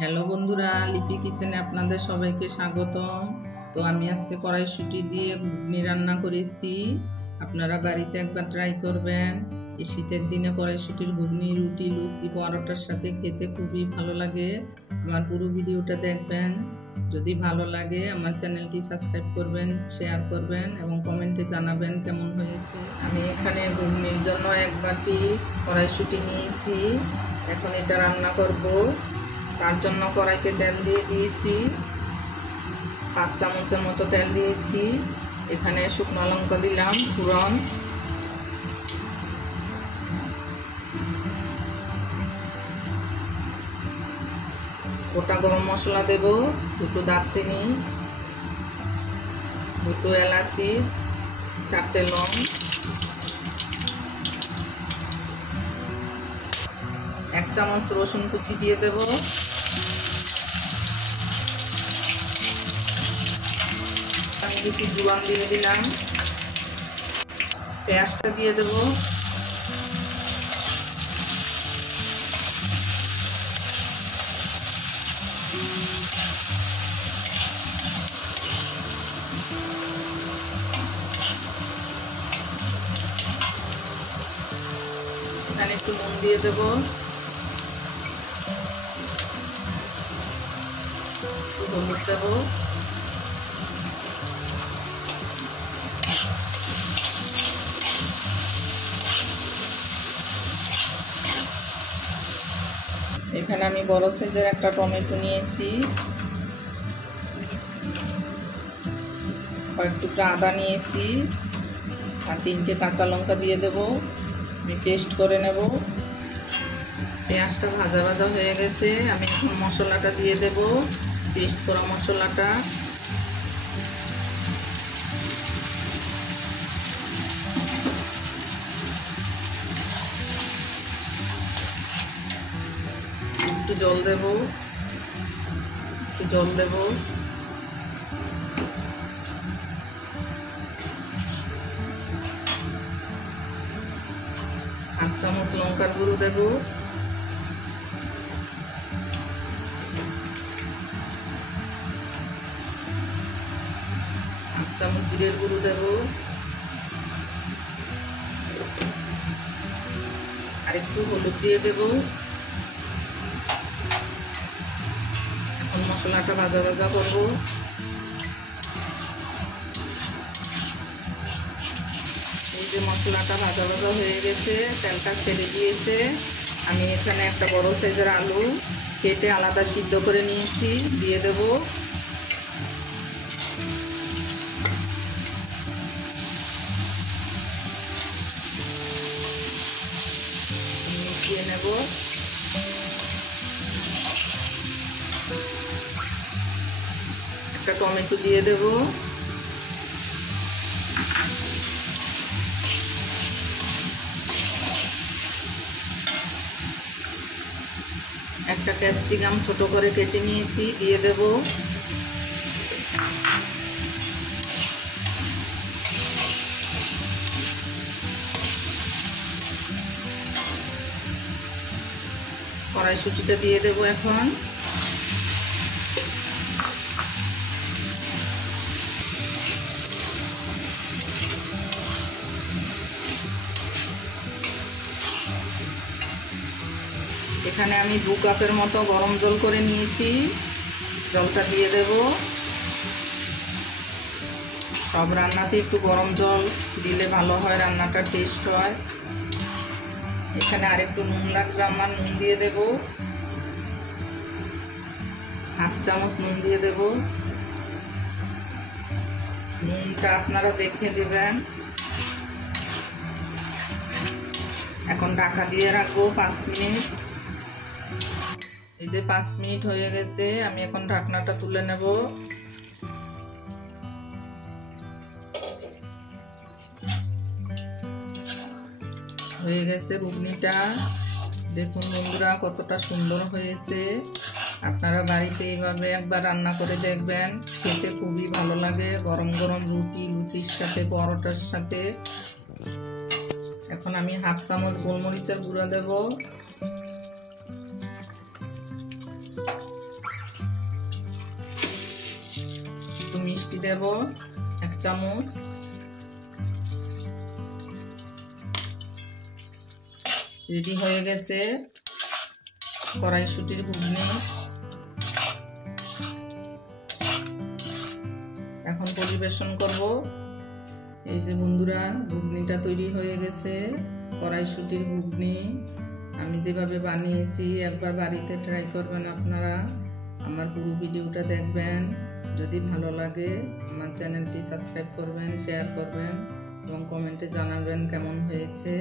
Hello বন্ধুরা, লিপি কিচেনে আপনাদের সবাইকে স্বাগতম। তো আমি আজকে কড়াইশুঁটি দিয়ে ঘুগনি রান্না করেছি। আপনারা বাড়িতে একবার ট্রাই করবেন। এই শীতের দিনে কড়াইশুঁটির ঘুগনি রুটি, লুচি, পরোটার সাথে খেতে খুবই ভালো লাগে। আমার পুরো ভিডিওটা দেখবেন। যদি ভালো লাগে আমার চ্যানেলটি সাবস্ক্রাইব করবেন, শেয়ার করবেন এবং কমেন্টে জানাবেন কেমন হয়েছে। আমি এখানে ঘুগনির জন্য এক বাটি কড়াইশুঁটি নিয়েছি। এখন এটা রান্না করব। তার জন্য কড়াইতে তেল দিয়ে দিয়েছি, 5 চামচের মতো তেল দিয়েছি। এখানে শুকনো লঙ্কা দিলাম ফোড়ন, গোটা গরম মশলা দেব, 2 দারচিনি, 2 এলাচি, 4টে লং, 1 চামচ রসুন কুচি দিয়ে দেব। আমি কিছু জোয়ান দিয়ে দিলাম, পেঁয়াজটা দিয়ে দেব, এখানে একটু নুন দিয়ে দেব, একটু হলুদ দেব, এখানে আমি বড় সাইজের একটা টমেটো নিয়েছি, কয়েক টুকরা আদা নিয়েছি আর 3টে কাঁচা লঙ্কা দিয়ে দেব। আমি পেস্ট করে নেব। পেঁয়াজটা ভাজা ভাজা হয়ে গেছে, আমি এখন মশলাটা দিয়ে দেব, পেস্ট করা মশলাটা। একটু জল দেব, হাফ চামচ লঙ্কার গুঁড়ো দেব, 1 চামচ জিরের গুঁড়ো দেব, আর একটু হলুদ দিয়ে দেব। এখন মশলাটা ভাজা ভাজা করব। এই যে মশলাটা ভাজা ভাজা হয়ে গেছে, তেলটা ছেড়ে দিয়েছে। আমি এখানে একটা বড় সাইজের আলু কেটে আলাদা সিদ্ধ করে নিয়েছি, দিয়ে দেব। মিশিয়ে নেব। একটা টমেটো দিয়ে দেব, একটা ক্যাপসিকাম ছোট করে কেটে নিয়েছি, দিয়ে দেব। কড়াইশুঁটিটা দিয়ে দেব এখন। এখানে আমি 2 কাপের মতো গরম জল করে নিয়েছি, জলটা দিয়ে দেব। সব রান্নাতে একটু গরম জল দিলে ভালো হয়, রান্নাটা টেস্ট হয়। এখানে আরেকটু নুন লাগবে আমার, নুন দিয়ে দেব, হাফ চামচ নুন দিয়ে দেব। নুনটা আপনারা দেখে দিবেন। এখন ঢাকা দিয়ে রাখবো 5 মিনিট। এই যে 5 মিনিট হয়ে গেছে, আমি এখন ঢাকনাটা তুলে নেব। হয়ে গেছে ঘুগনিটা। দেখুন বন্ধুরা কতটা সুন্দর হয়েছে। আপনারা বাড়িতে এইভাবে একবার রান্না করে দেখবেন, খেতে খুবই ভালো লাগে গরম গরম রুটি, লুচির সাথে, পরোটার সাথে। এখন আমি হাফ চামচ গোলমরিচের গুঁড়ো দেব, মিষ্টি দেব 1 চামচ। রেডি হয়ে গেছে কড়াইশুঁটির ঘুগনি। এখন পরিবেশন করব। এই যে বন্ধুরা, ঘুগনিটা তৈরি হয়ে গেছে, কড়াইশুঁটির ঘুগনি। আমি যেভাবে বানিয়েছি একবার বাড়িতে ট্রাই করবেন আপনারা। আমার পুরো ভিডিওটা দেখবেন। যদি ভালো লাগে আমার চ্যানেলটি সাবস্ক্রাইব করবেন, শেয়ার করবেন এবং কমেন্টে জানাবেন কেমন হয়েছে।